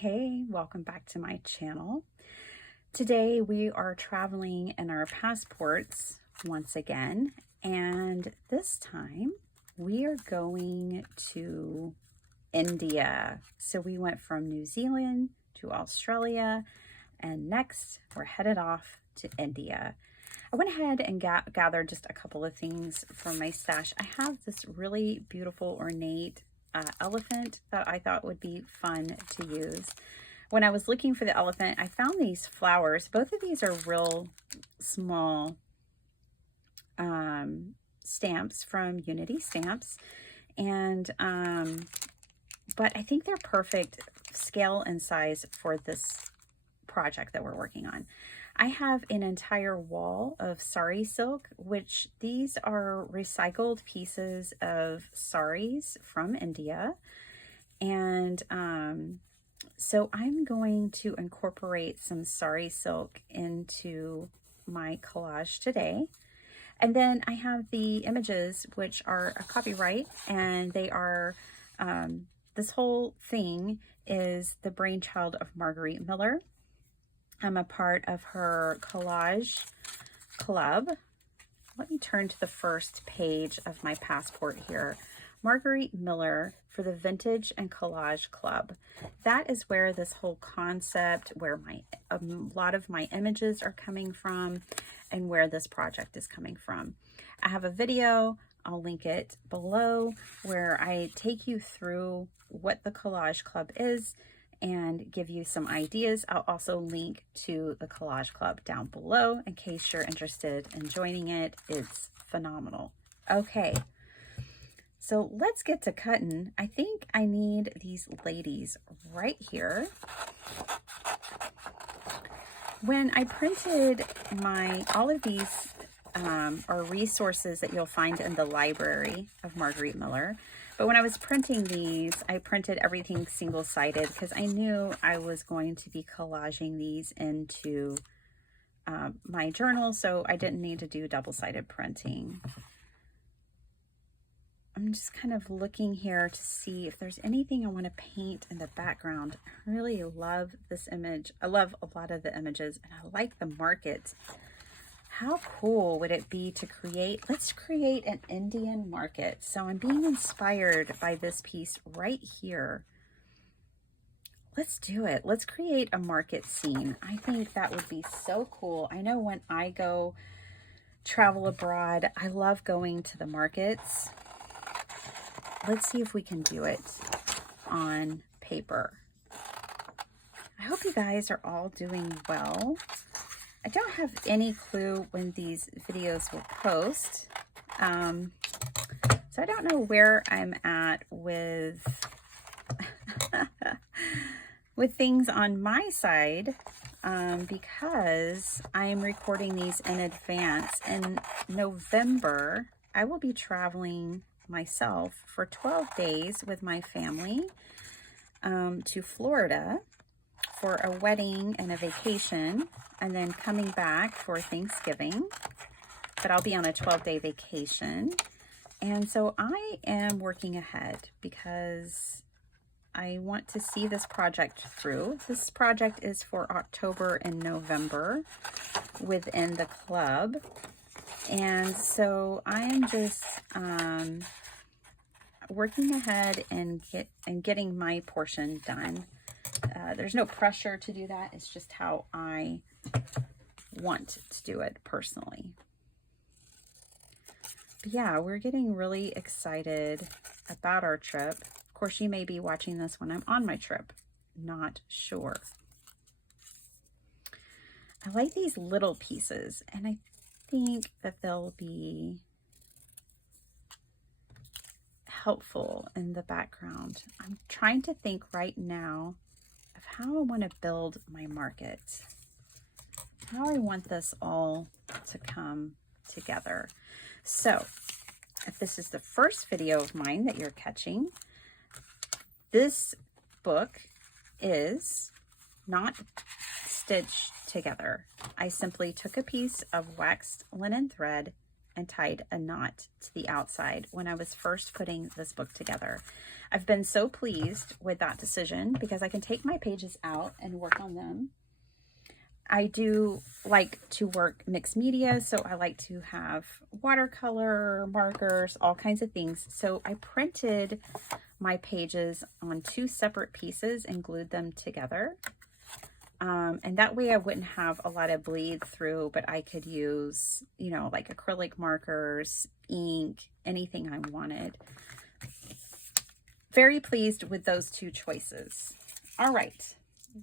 Hey, welcome back to my channel. Today we are traveling in our passports once again, and this time we are going to India. So we went from New Zealand to Australia, and next we're headed off to India. I went ahead and gathered just a couple of things from my stash. I have this really beautiful ornate elephant that I thought would be fun to use. When I was looking for the elephant, I found these flowers. Both of these are real small stamps from Unity Stamps. And but I think they're perfect scale and size for this project that we're working on. I have an entire wall of sari silk, which these are recycled pieces of saris from India. And so I'm going to incorporate some sari silk into my collage today. And then I have the images, which are a copyright, and they are, this whole thing is the brainchild of Margarete Miller. I'm a part of her Collage Club. Let me turn to the first page of my passport here. Margarete Miller for the Vintage and Collage Club. That is where this whole concept, where a lot of my images are coming from, and where this project is coming from. I have a video, I'll link it below, where I take you through what the Collage Club is and give you some ideas. I'll also link to the Collage Club down below in case you're interested in joining it. It's phenomenal. Okay, so let's get to cutting. I think I need these ladies right here. When I printed all of these are resources that you'll find in the library of Margarete Miller. But when I was printing these, I printed everything single-sided because I knew I was going to be collaging these into my journal, so I didn't need to do double-sided printing. I'm just kind of looking here to see if there's anything I want to paint in the background. I really love this image. I love a lot of the images, and I like the market. How cool would it be to let's create an Indian market. So I'm being inspired by this piece right here. Let's do it. Let's create a market scene. I think that would be so cool. I know when I go travel abroad, I love going to the markets. Let's see if we can do it on paper. I hope you guys are all doing well. I don't have any clue when these videos will post, so I don't know where I'm at with with things on my side, because I'm recording these in advance. In November, I will be traveling myself for 12 days with my family to Florida for a wedding and a vacation, and then coming back for Thanksgiving. But I'll be on a 12-day vacation. And so I am working ahead because I want to see this project through. This project is for October and November within the club. And so I am just working ahead and getting my portion done. There's no pressure to do that. It's just how I want to do it personally. But yeah, we're getting really excited about our trip. Of course, you may be watching this when I'm on my trip. Not sure. I like these little pieces, and I think that they'll be helpful in the background. I'm trying to think right now of how I want to build my market, how I want this all to come together. So if this is the first video of mine that you're catching, this book is not stitched together. I simply took a piece of waxed linen thread and tied a knot to the outside when I was first putting this book together. I've been so pleased with that decision because I can take my pages out and work on them. I do like to work mixed media, so I like to have watercolor, markers, all kinds of things. So I printed my pages on 2 separate pieces and glued them together. And that way I wouldn't have a lot of bleed through, but I could use, you know, like acrylic markers, ink, anything I wanted. Very pleased with those 2 choices. All right,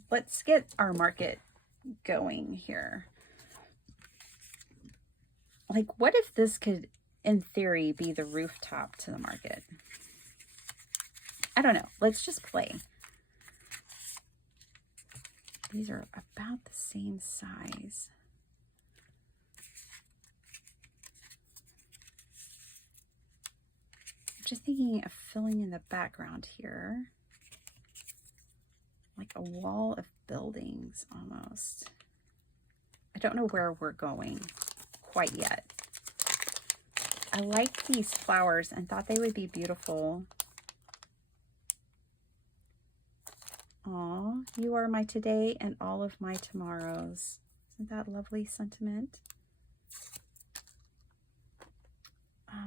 let's get our market going here. Like, what if this could, in theory, be the rooftop to the market? I don't know. Let's just play. These are about the same size. I'm just thinking of filling in the background here. Like a wall of buildings almost. I don't know where we're going quite yet. I like these flowers and thought they would be beautiful. Aw, you are my today and all of my tomorrows. Isn't that a lovely sentiment?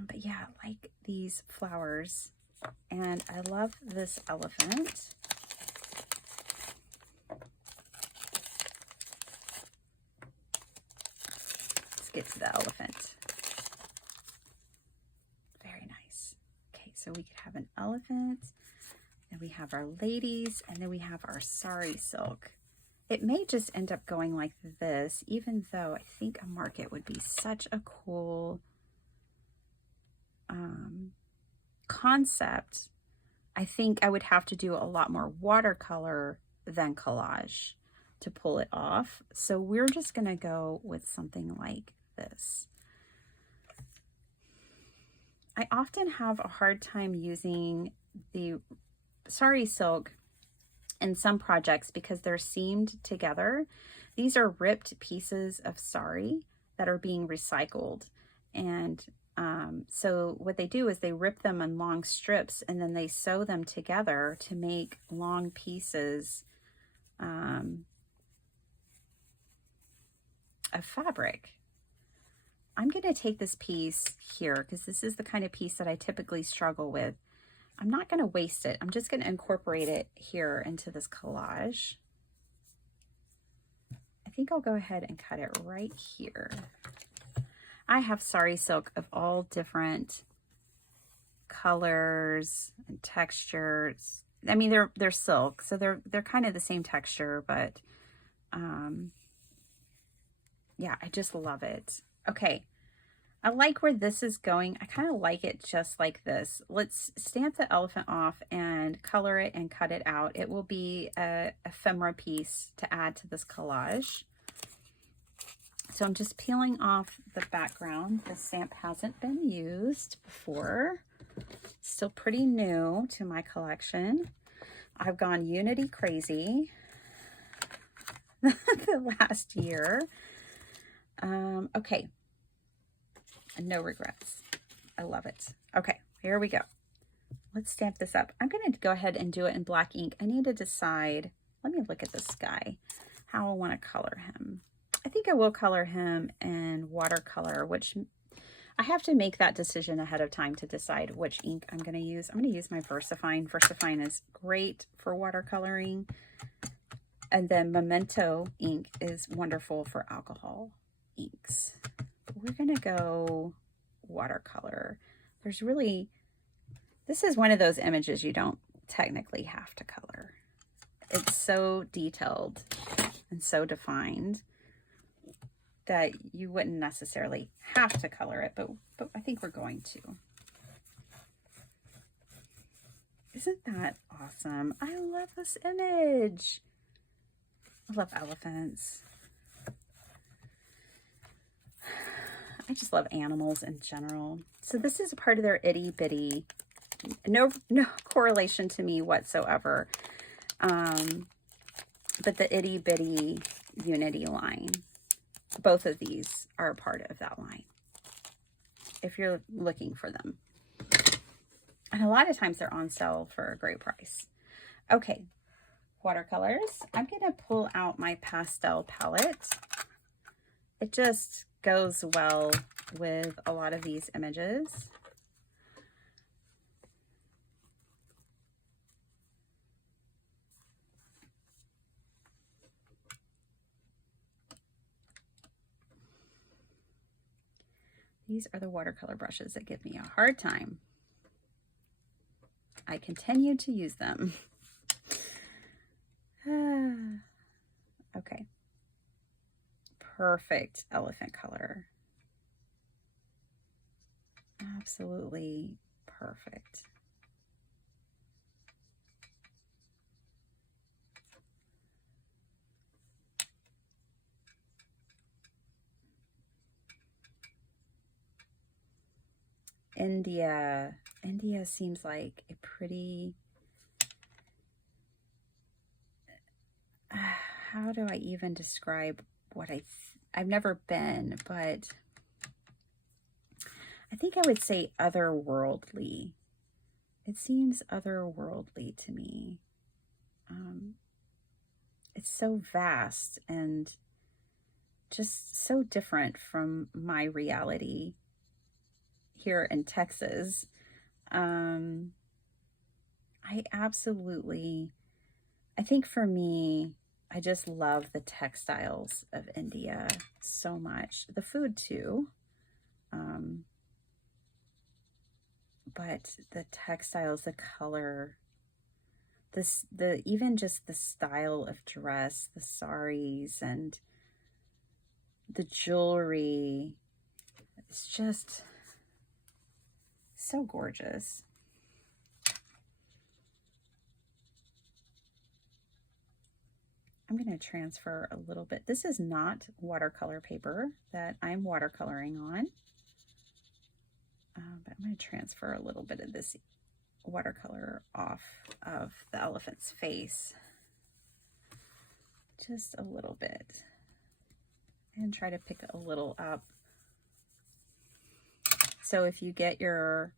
But yeah, I like these flowers. And I love this elephant. Let's get to the elephant. Very nice. Okay, so we could have an elephant. Then we have our ladies, and then we have our sari silk. It may just end up going like this, even though I think a market would be such a cool concept. I think I would have to do a lot more watercolor than collage to pull it off. So we're just gonna go with something like this. I often have a hard time using the sari silk in some projects because they're seamed together. These are ripped pieces of sari that are being recycled. And so what they do is they rip them in long strips and then they sew them together to make long pieces of fabric. I'm going to take this piece here because this is the kind of piece that I typically struggle with. I'm not going to waste it. I'm just going to incorporate it here into this collage. I think I'll go ahead and cut it right here. I have sari silk of all different colors and textures. I mean, they're silk, so they're kind of the same texture, but yeah, I just love it. Okay. I like where this is going. I kind of like it just like this. Let's stamp the elephant off and color it and cut it out. It will be a ephemera piece to add to this collage. So I'm just peeling off the background. The stamp hasn't been used before. Still pretty new to my collection. I've gone Unity crazy the last year. Okay. No regrets. I love it. Okay, here we go. Let's stamp this up. I'm going to go ahead and do it in black ink. I need to decide. Let me look at this guy, how I want to color him. I think I will color him in watercolor, which I have to make that decision ahead of time to decide which ink I'm going to use. I'm going to use my VersaFine. VersaFine is great for watercoloring. And then Memento ink is wonderful for alcohol inks. We're going to go watercolor. There's really, this is one of those images you don't technically have to color. It's so detailed and so defined that you wouldn't necessarily have to color it, but I think we're going to. Isn't that awesome? I love this image. I love elephants. I just love animals in general. So this is a part of their itty bitty, no correlation to me whatsoever. But the itty bitty Unity line, both of these are a part of that line, if you're looking for them. And a lot of times they're on sale for a great price. Okay, watercolors. I'm going to pull out my pastel palette. It just goes well with a lot of these images. These are the watercolor brushes that give me a hard time. I continue to use them. Okay. Perfect elephant color. Absolutely perfect. India. India seems like a pretty, how do I even describe what I've never been, but I think I would say otherworldly. It seems otherworldly to me. It's so vast and just so different from my reality here in Texas. I think for me, I just love the textiles of India so much. The food too. But the textiles, the color, even just the style of dress, the saris and the jewelry, it's just so gorgeous. I'm going to transfer a little bit. This is not watercolor paper that I'm watercoloring on, but I'm going to transfer a little bit of this watercolor off of the elephant's face. Just a little bit. And try to pick a little up. So if you get your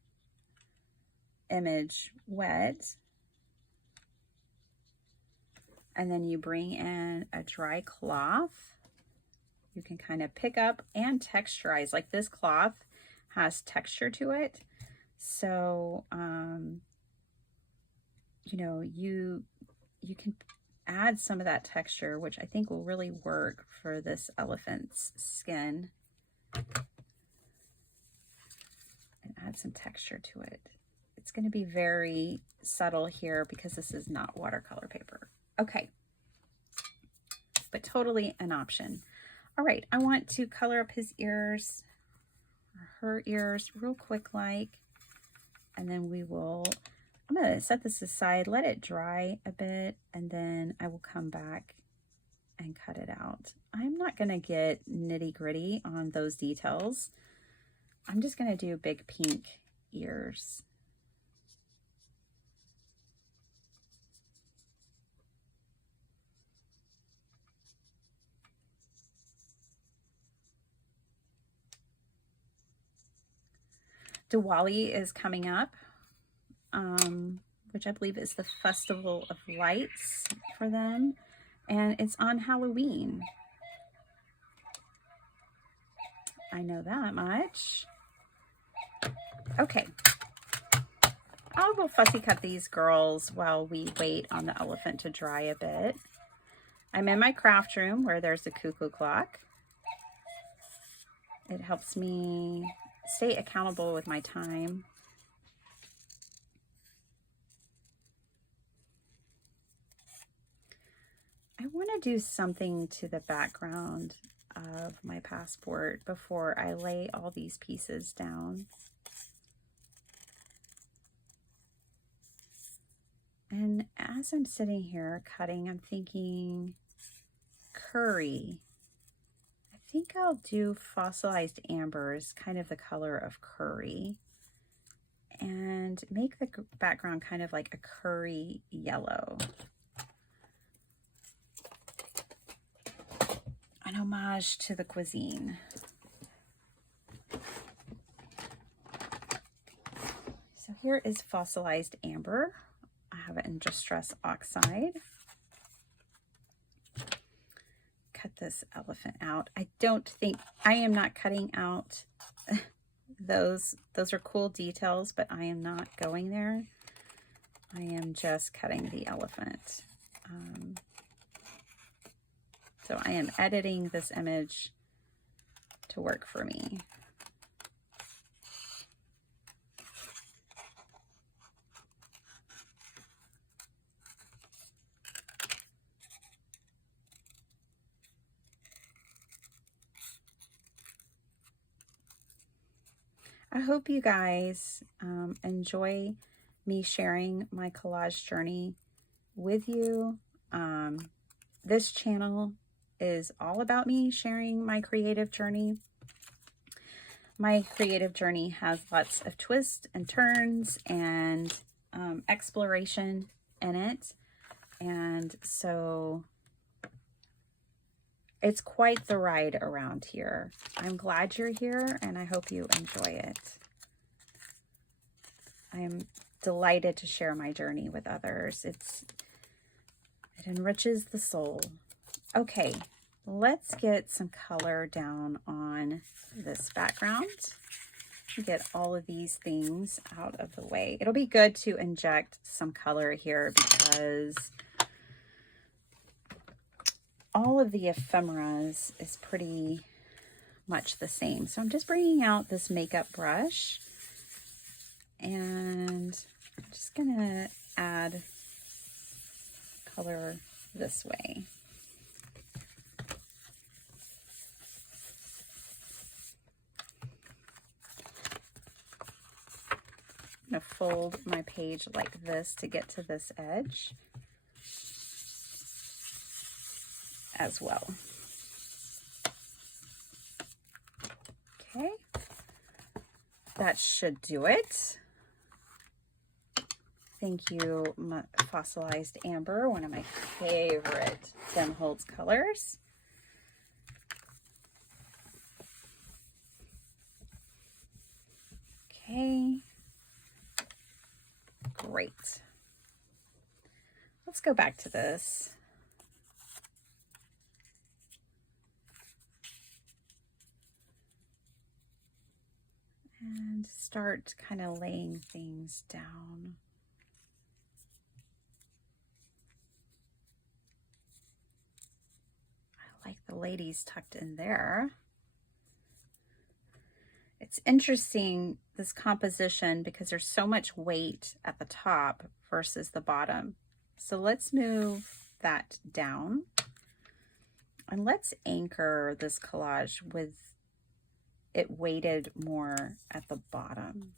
image wet, and then you bring in a dry cloth, you can kind of pick up and texturize. Like this cloth has texture to it. So, you know, you can add some of that texture, which I think will really work for this elephant's skin. And add some texture to it. It's going to be very subtle here because this is not watercolor paper. Okay, but totally an option. All right, I want to color up his ears, or her ears, real quick like, and then I'm going to set this aside, let it dry a bit, and then I will come back and cut it out. I'm not going to get nitty gritty on those details. I'm just going to do big pink ears. Diwali is coming up, which I believe is the Festival of Lights for them, and it's on Halloween. I know that much. Okay, I will fussy cut these girls while we wait on the elephant to dry a bit. I'm in my craft room where there's a cuckoo clock. It helps me stay accountable with my time. I want to do something to the background of my passport before I lay all these pieces down. And as I'm sitting here cutting, I'm thinking curry. I think I'll do fossilized ambers, kind of the color of curry, and make the background kind of like a curry yellow. An homage to the cuisine. So So here is fossilized amber. I have it in Distress Oxide. Cut this elephant out. I am not cutting out those are cool details, but I am not going there. I am just cutting the elephant. So I am editing this image to work for me. I hope you guys enjoy me sharing my collage journey with you. This channel is all about me sharing my creative journey. My creative journey has lots of twists and turns and exploration in it. And so it's quite the ride around here. I'm glad you're here and I hope you enjoy it. I am delighted to share my journey with others. It enriches the soul. Okay, let's get some color down on this background. Get all of these things out of the way. It'll be good to inject some color here because all of the ephemeras is pretty much the same. So I'm just bringing out this makeup brush and I'm just gonna add color this way. I'm gonna fold my page like this to get to this edge as well. Okay, that should do it. Thank you, Fossilized Amber, one of my favorite Tim Holtz colors. Okay, great. Let's go back to this. And start kind of laying things down. I like the ladies tucked in there. It's interesting, this composition, because there's so much weight at the top versus the bottom. So let's move that down. And let's anchor this collage with it weighted more at the bottom.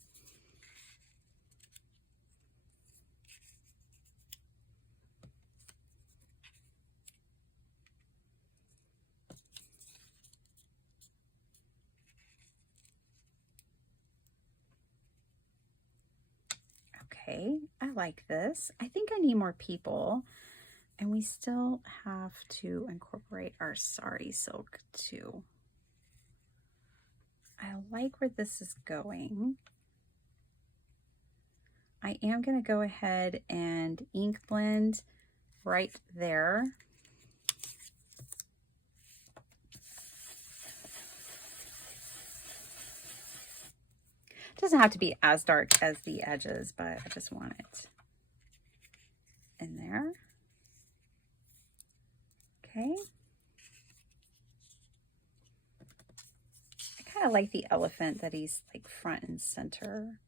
Okay, I like this. I think I need more people, and we still have to incorporate our sari silk too. I like where this is going. I am going to go ahead and ink blend right there. It doesn't have to be as dark as the edges, but I just want it in there. Okay. I kind of like the elephant that he's like front and center.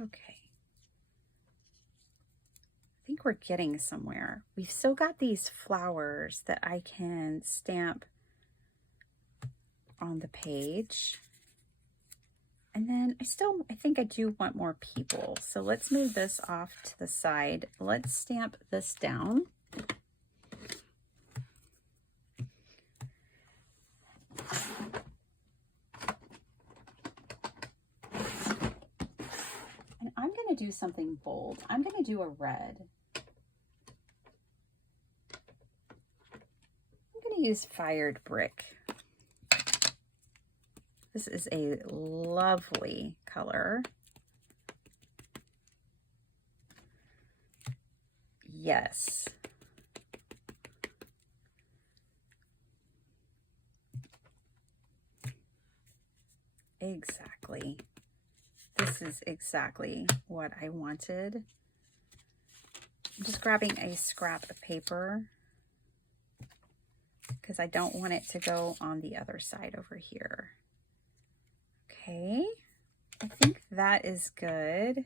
Okay. I think we're getting somewhere. We've still got these flowers that I can stamp on the page. And then I think I do want more people. So let's move this off to the side. Let's stamp this down. And I'm going to do something bold. I'm going to do a red. I'm going to use Fired Brick. This is a lovely color. Yes. Exactly. This is exactly what I wanted. I'm just grabbing a scrap of paper because I don't want it to go on the other side over here. Okay, I think that is good.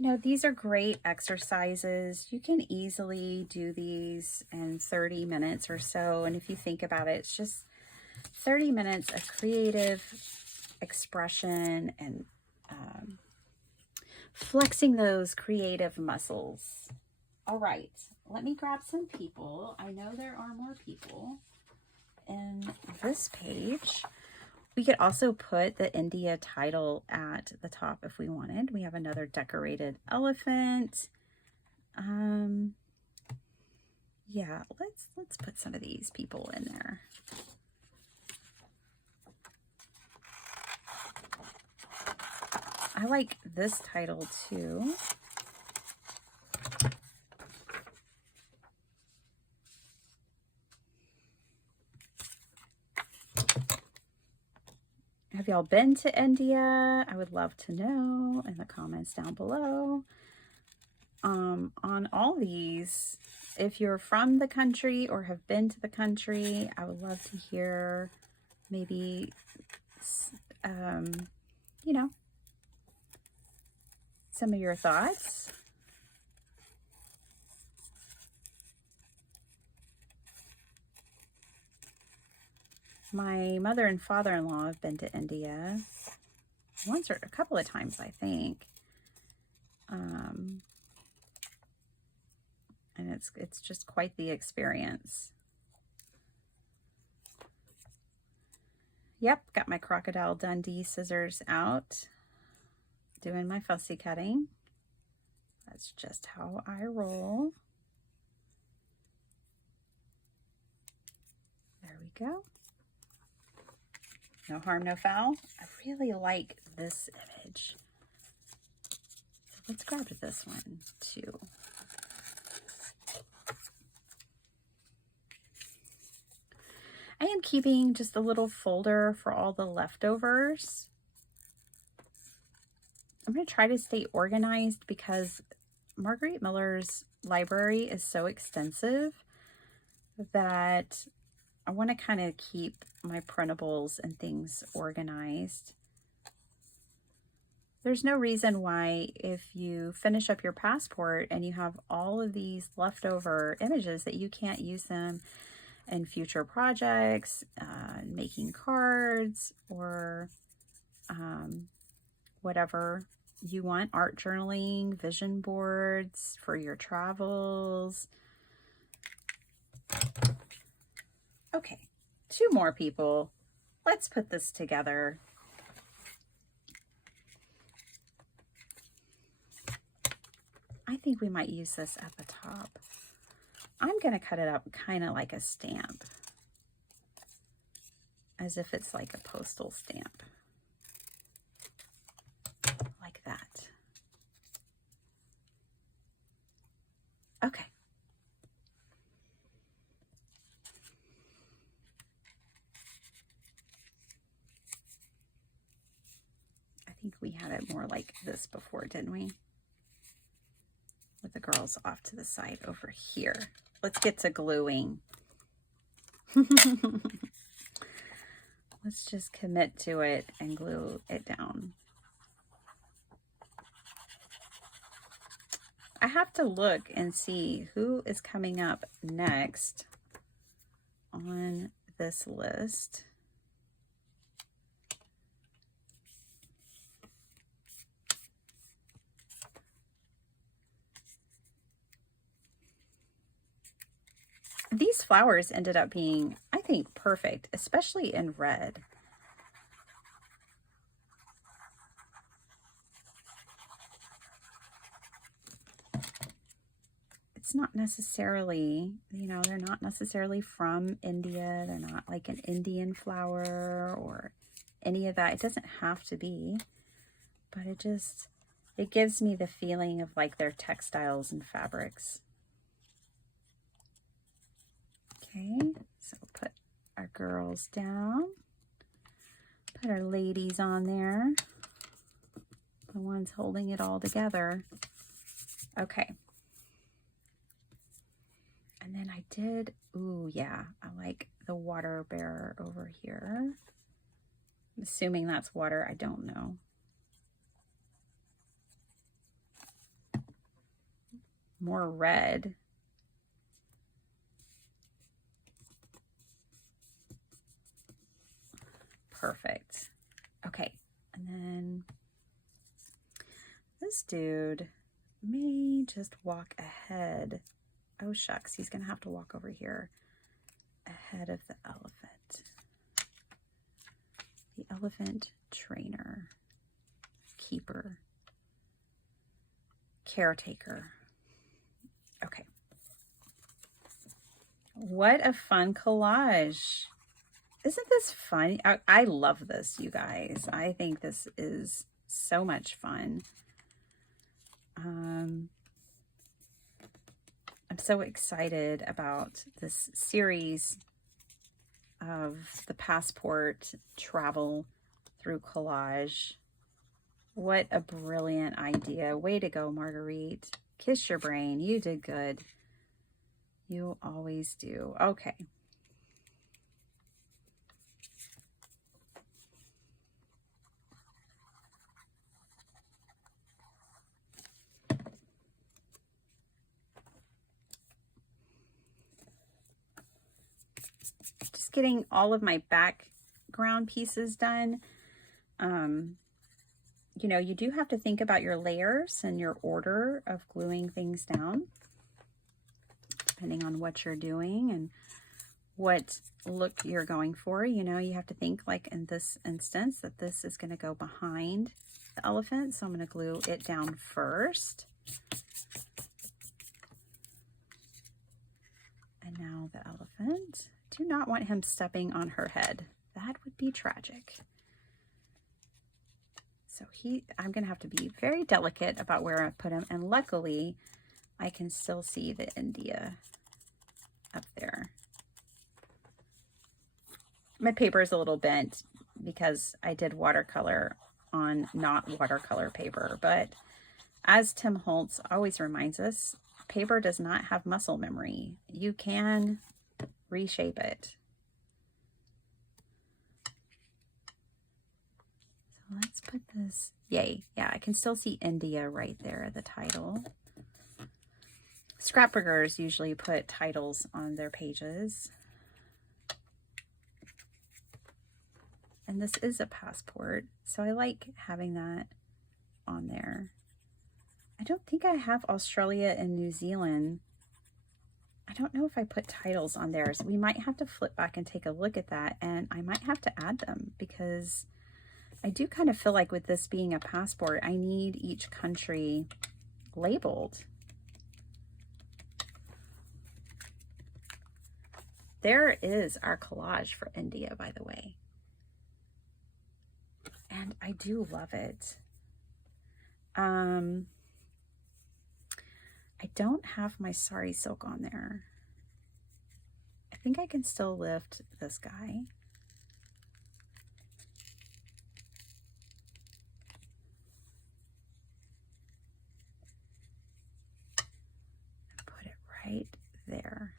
You know, these are great exercises. You can easily do these in 30 minutes or so. And if you think about it, it's just 30 minutes of creative expression and flexing those creative muscles. All right, let me grab some people. I know there are more people in this page. We could also put the India title at the top if we wanted. We have another decorated elephant. Yeah, let's put some of these people in there. I like this title too. Have y'all been to India? I would love to know in the comments down below. On all these, if you're from the country or have been to the country, I would love to hear maybe, you know, some of your thoughts. My mother and father-in-law have been to India once or a couple of times, I think. And it's just quite the experience. Yep, got my Crocodile Dundee scissors out, doing my fussy cutting. That's just how I roll. There we go. No harm, no foul. I really like this image. So let's grab this one too. I am keeping just a little folder for all the leftovers. I'm going to try to stay organized because Margarete Miller's library is so extensive that I want to kind of keep my printables and things organized. There's no reason why if you finish up your passport and you have all of these leftover images that you can't use them in future projects, making cards, or whatever you want, art journaling, vision boards for your travels. Okay, 2 more people. Let's put this together. I think we might use this at the top. I'm going to cut it up kind of like a stamp, as if it's like a postal stamp, like that. Okay. I think we had it more like this before, didn't we? With the girls off to the side over here. Let's get to gluing. Let's just commit to it and glue it down. I have to look and see who is coming up next on this list. These flowers ended up being, I think, perfect, especially in red. it's not necessarily, you know, they're not necessarily from India. They're not like an Indian flower or any of that. It doesn't have to be, but it gives me the feeling of like their textiles and fabrics. Okay, so put our girls down, put our ladies on there, the ones holding it all together. Okay. And then I did, ooh, yeah, I like the water bearer over here. I'm assuming that's water, I don't know. More red. Perfect. Okay, and then this dude may just walk ahead. Oh shucks, he's gonna have to walk over here ahead of the elephant. The elephant trainer, keeper, caretaker. Okay. What a fun collage. Isn't this fun? I love this, you guys. I think this is so much fun. I'm so excited about this series of the passport travel through collage. What a brilliant idea. Way to go, Margarete. Kiss your brain. You did good. You always do. Okay. Just getting all of my background pieces done. You know, you do have to think about your layers and your order of gluing things down, depending on what you're doing and what look you're going for. You know, you have to think, like in this instance, that this is going to go behind the elephant. So I'm going to glue it down first. And now the elephant. Do not want him stepping on her head. That would be tragic. So I'm going to have to be very delicate about where I put him. And luckily, I can still see the India up there. My paper is a little bent because I did watercolor on not watercolor paper. But as Tim Holtz always reminds us, paper does not have muscle memory. You can reshape it. So let's put this, yay. Yeah, I can still see India right there, the title. Scrapbookers usually put titles on their pages. And this is a passport, so I like having that on there. I don't think I have Australia and New Zealand. I don't know if I put titles on there, so we might have to flip back and take a look at that, and I might have to add them because I do kind of feel like with this being a passport, I need each country labeled. There is our collage for India, by the way. And I do love it. I don't have my sari silk on there. I think I can still lift this guy. And put it right there.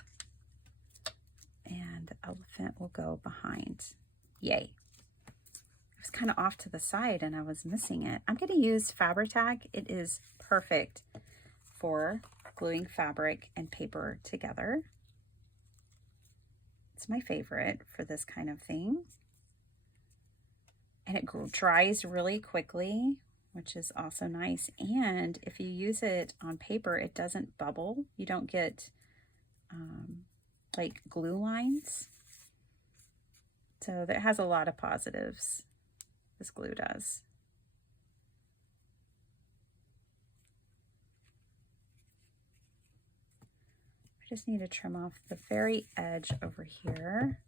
And the elephant will go behind. Yay. It was kind of off to the side and I was missing it. I'm going to use Fabri-Tac. It is perfect for gluing fabric and paper together. It's my favorite for this kind of thing. And it dries really quickly, which is also nice. And if you use it on paper, it doesn't bubble. You don't get like glue lines. So that has a lot of positives, this glue does. just need to trim off the very edge over here.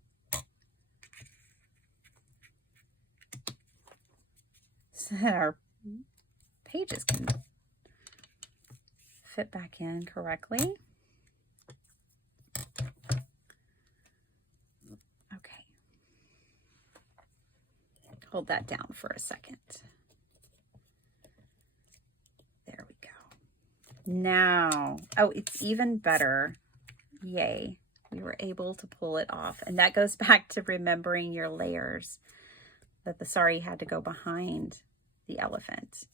So that our pages can fit back in correctly. Okay. Hold that down for a second. There we go. Now, oh, it's even better. Yay. We were able to pull it off. And that goes back to remembering your layers, that the sari had to go behind the elephant.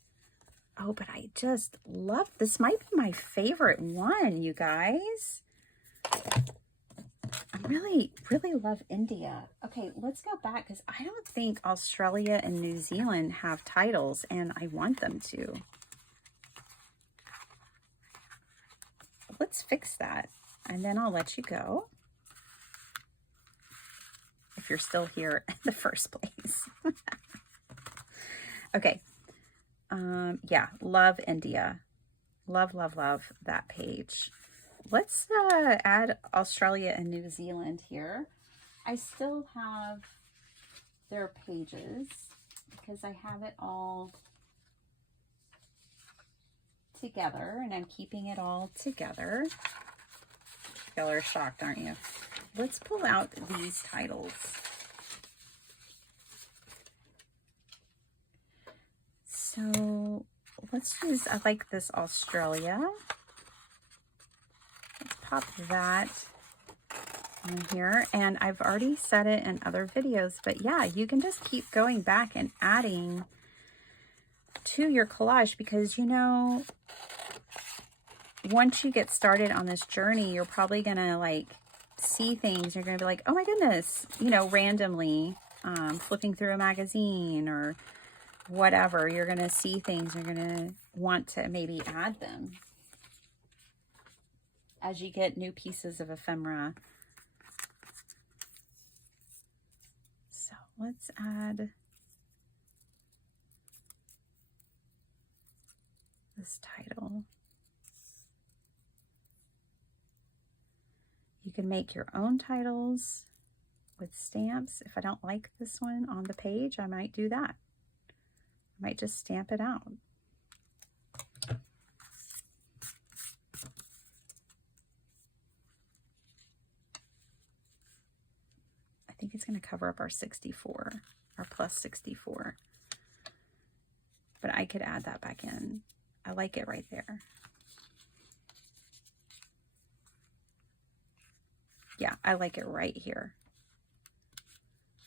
Oh, but I just love, this might be my favorite one, you guys. I really, really love India. Okay, let's go back because I don't think Australia and New Zealand have titles, and I want them to. Let's fix that, and then I'll let you go. If you're still here in the first place. Okay. Yeah, love India. Love, love, love that page. Let's add Australia and New Zealand here. I still have their pages because I have it all together and I'm keeping it all together. Y'all are shocked, aren't you? Let's pull out these titles. So let's use, I like this Australia. Let's pop that in here. And I've already said it in other videos, but yeah, you can just keep going back and adding to your collage because, you know, once you get started on this journey, you're probably going to like see things. You're going to be like, oh my goodness, you know, randomly flipping through a magazine or whatever, you're going to see things, you're going to want to maybe add them as you get new pieces of ephemera. So let's add this title. You can make your own titles with stamps. If I don't like this one on the page, I might do that. I might just stamp it out. I think it's going to cover up our 64, our plus 64. But I could add that back in. I like it right there. Yeah, I like it right here.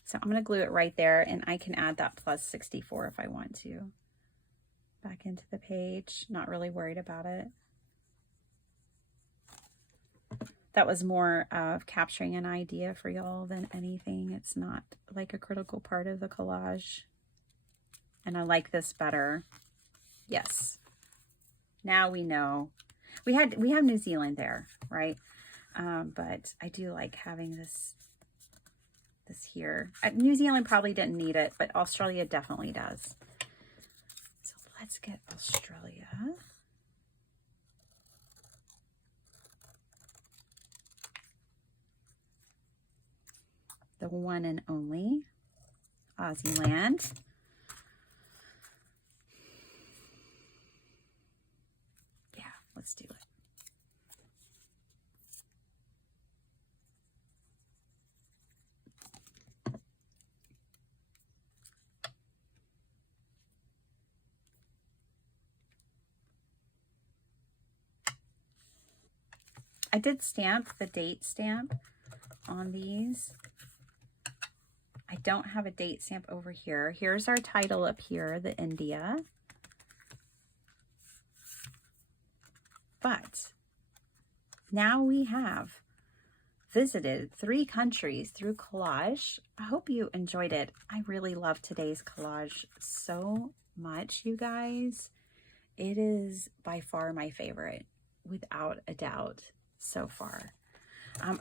So I'm going to glue it right there, and I can add that plus 64 if I want to. Back into the page, not really worried about it. That was more of capturing an idea for y'all than anything. It's not like a critical part of the collage. And I like this better. Yes. Now we know. We have New Zealand there, right? But I do like having this here. New Zealand probably didn't need it, but Australia definitely does. So let's get Australia. The one and only Aussie land. Yeah, let's do it. I did stamp the date stamp on these. I don't have a date stamp over here. Here's our title up here, the India. But now we have visited 3 countries through collage. I hope you enjoyed it. I really love today's collage so much, you guys. It is by far my favorite, without a doubt, so far.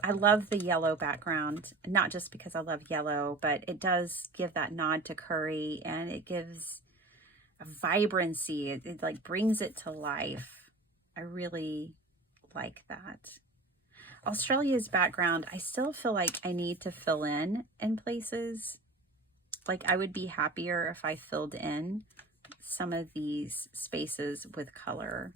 I love the yellow background, not just because I love yellow, but it does give that nod to curry, and it gives a vibrancy. It like brings it to life. I really like that. Australia's background, I still feel like I need to fill in places. Like I would be happier if I filled in some of these spaces with color.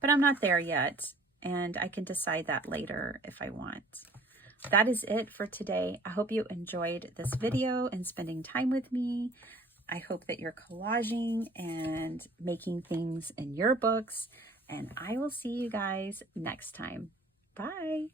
But I'm not there yet, and I can decide that later if I want. That is it for today. I hope you enjoyed this video and spending time with me. I hope that you're collaging and making things in your books, and I will see you guys next time. Bye.